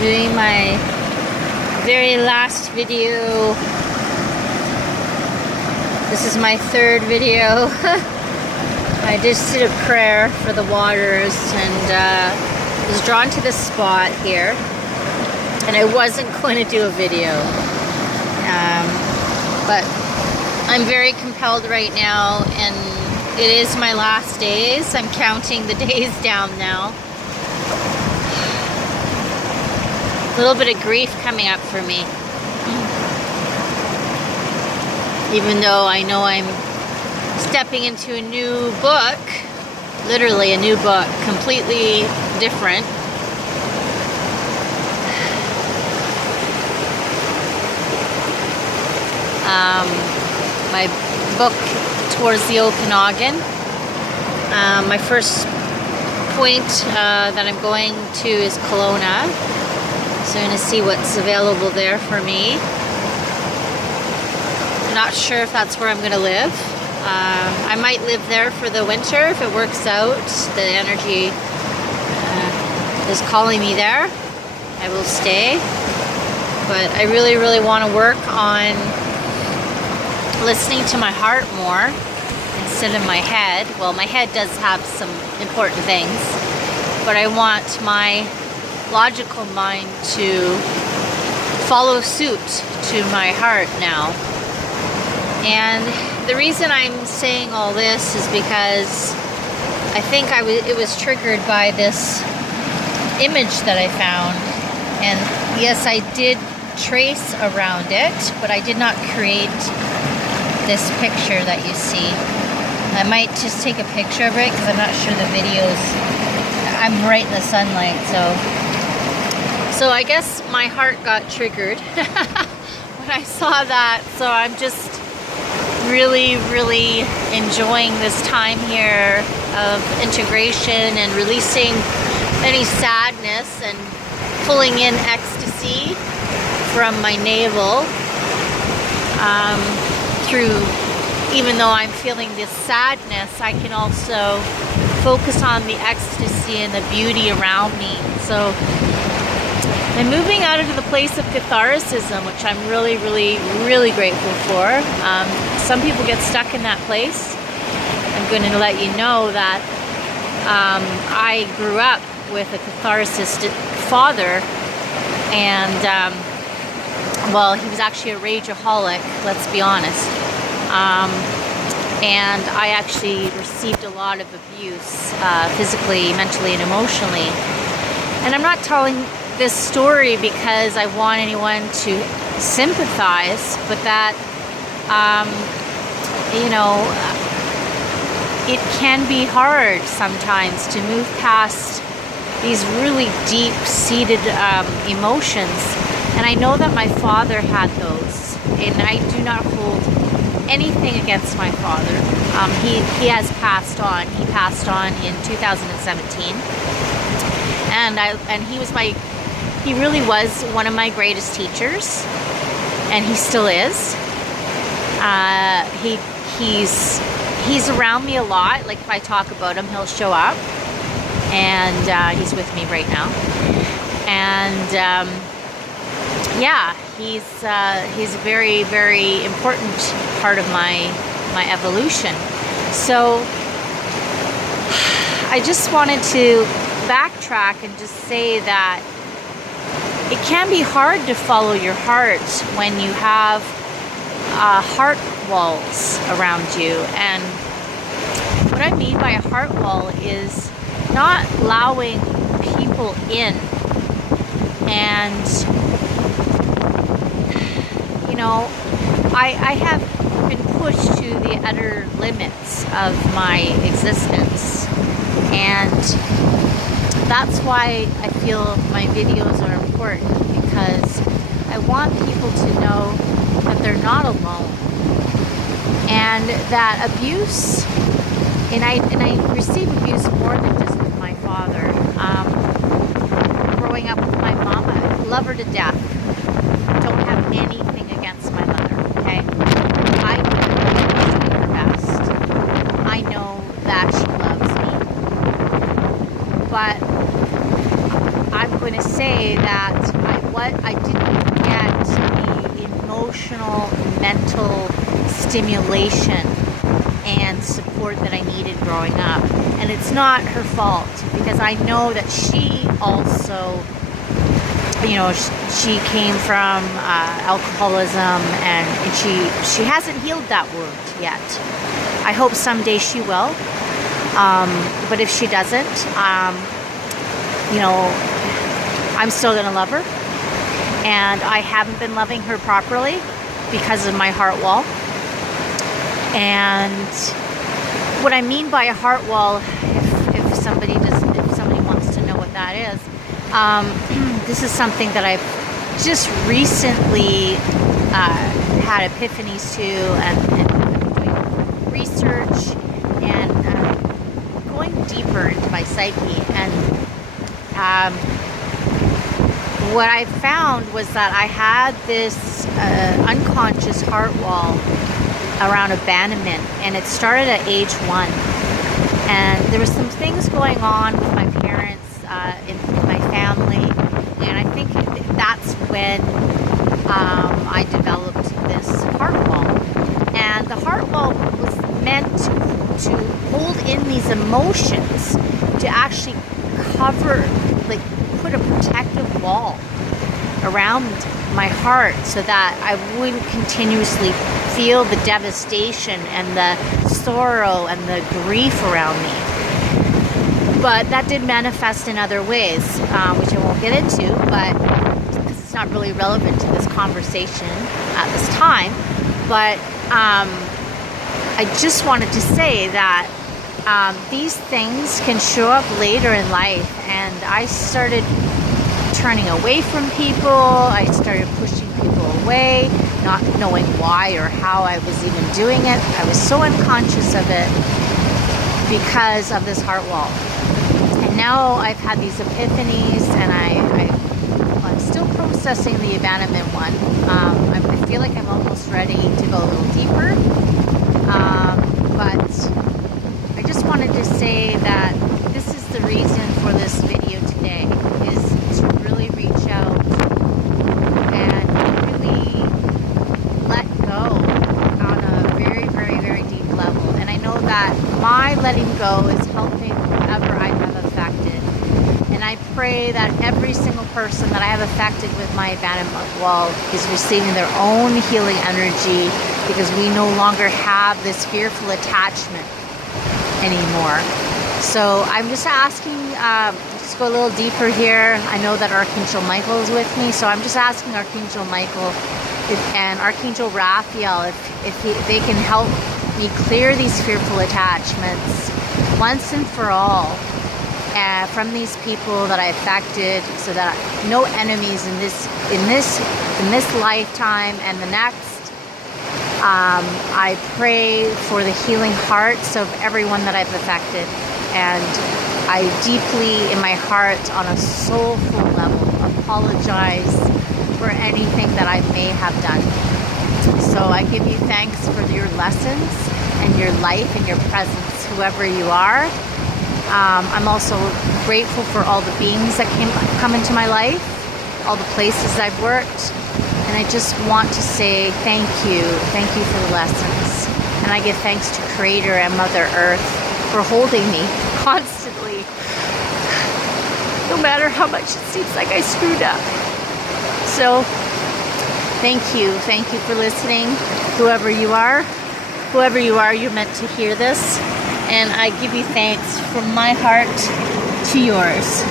doing my very last video. This is my third video. I just did a prayer for the waters and was drawn to this spot here, and I wasn't going to do a video, but I'm very compelled right now, and it is my last days. I'm counting the days down now. A little bit of grief coming up for me. Even though I know I'm stepping into a new book, literally a new book, completely different. My book, Towards the Okanagan. My first point that I'm going to is Kelowna. So I'm going to see what's available there for me. I'm not sure if that's where I'm going to live. I might live there for the winter if it works out. The energy is calling me there. I will stay. But I really, really want to work on listening to my heart more instead of my head. Well, my head does have some important things, but I want my logical mind to follow suit to my heart now. And the reason I'm saying all this is because I think it was triggered by this image that I found. And yes, I did trace around it, but I did not create this picture that you see. I might just take a picture of it because I'm not sure the videos, I'm right in the sunlight, so I guess my heart got triggered when I saw that. So I'm just really, really enjoying this time here of integration and releasing any sadness and pulling in ecstasy from my navel through. Even though I'm feeling this sadness, I can also focus on the ecstasy and the beauty around me. So I'm moving out into the place of Catholicism, which I'm really, really, really grateful for. Some people get stuck in that place. I'm going to let you know that I grew up with a Catholicist father, and well, he was actually a rageaholic, let's be honest. And I actually received a lot of abuse, physically, mentally, and emotionally. And I'm not telling this story because I want anyone to sympathize, but that, you know, it can be hard sometimes to move past these really deep-seated emotions. And I know that my father had those, and I do not hold anything against my father. He has passed on. He passed on in 2017, and he really was one of my greatest teachers, and he still is. He's around me a lot. Like if I talk about him, he'll show up, and he's with me right now. And yeah, he's a very, very important part of my evolution. So I just wanted to backtrack and just say that it can be hard to follow your heart when you have heart walls around you. And what I mean by a heart wall is not allowing people in. And you know, I have been pushed to the utter limits of my existence, and that's why I feel my videos are important, because I want people to know that they're not alone, and that abuse, and I receive abuse more than just with my father. Growing up with my mom, I love her to death. Don't have anything against my mother, okay? I know she's doing her best. I know that she loves me. But I'm going to say say that I didn't get the emotional, mental stimulation and support that I needed growing up. And it's not her fault, because I know that she also, she came from alcoholism, and she hasn't healed that wound yet. I hope someday she will. But if she doesn't, I'm still going to love her. And I haven't been loving her properly because of my heart wall. And what I mean by a heart wall, if somebody wants to know what that is, this is something that I've just recently had epiphanies to, and doing research and going deeper into my psyche. And what I found was that I had this unconscious heart wall around abandonment, and it started at age 1. And there was some things going on with my parents, in my family, and I think that's when I developed this heart wall. And the heart wall was meant to hold in these emotions, to actually cover, like put a protective wall around my heart, so that I wouldn't continuously feel the devastation and the sorrow and the grief around me. But that did manifest in other ways, which I won't get into, but because it's not really relevant to this conversation at this time. But I just wanted to say that these things can show up later in life, and I started turning away from people. I started pushing people away, not knowing why or how I was even doing it. I was so unconscious of it because of this heart wall. And now I've had these epiphanies, and I'm still processing the abandonment one. I feel like I'm almost ready to go a little deeper. But I just wanted to say that this is the reason for this video today, is to really reach out and really let go on a very, very, very deep level. And I know that my letting go is helping whoever I have affected. And I pray that every single person that I have affected with my abandonment wall is receiving their own healing energy, because we no longer have this fearful attachment anymore. So I'm just asking, just go a little deeper here. I know that Archangel Michael is with me, so I'm just asking Archangel Michael and Archangel Raphael if they can help me clear these fearful attachments once and for all from these people that I affected, so that no enemies in this lifetime and the next. I pray for the healing hearts of everyone that I've affected, and I deeply in my heart, on a soulful level, apologize for anything that I may have done. So I give you thanks for your lessons and your life and your presence, whoever you are. I'm also grateful for all the beings that come into my life, all the places I've worked. And I just want to say thank you for the lessons. And I give thanks to Creator and Mother Earth for holding me constantly, no matter how much it seems like I screwed up. So thank you for listening, whoever you are, you're meant to hear this. And I give you thanks from my heart to yours.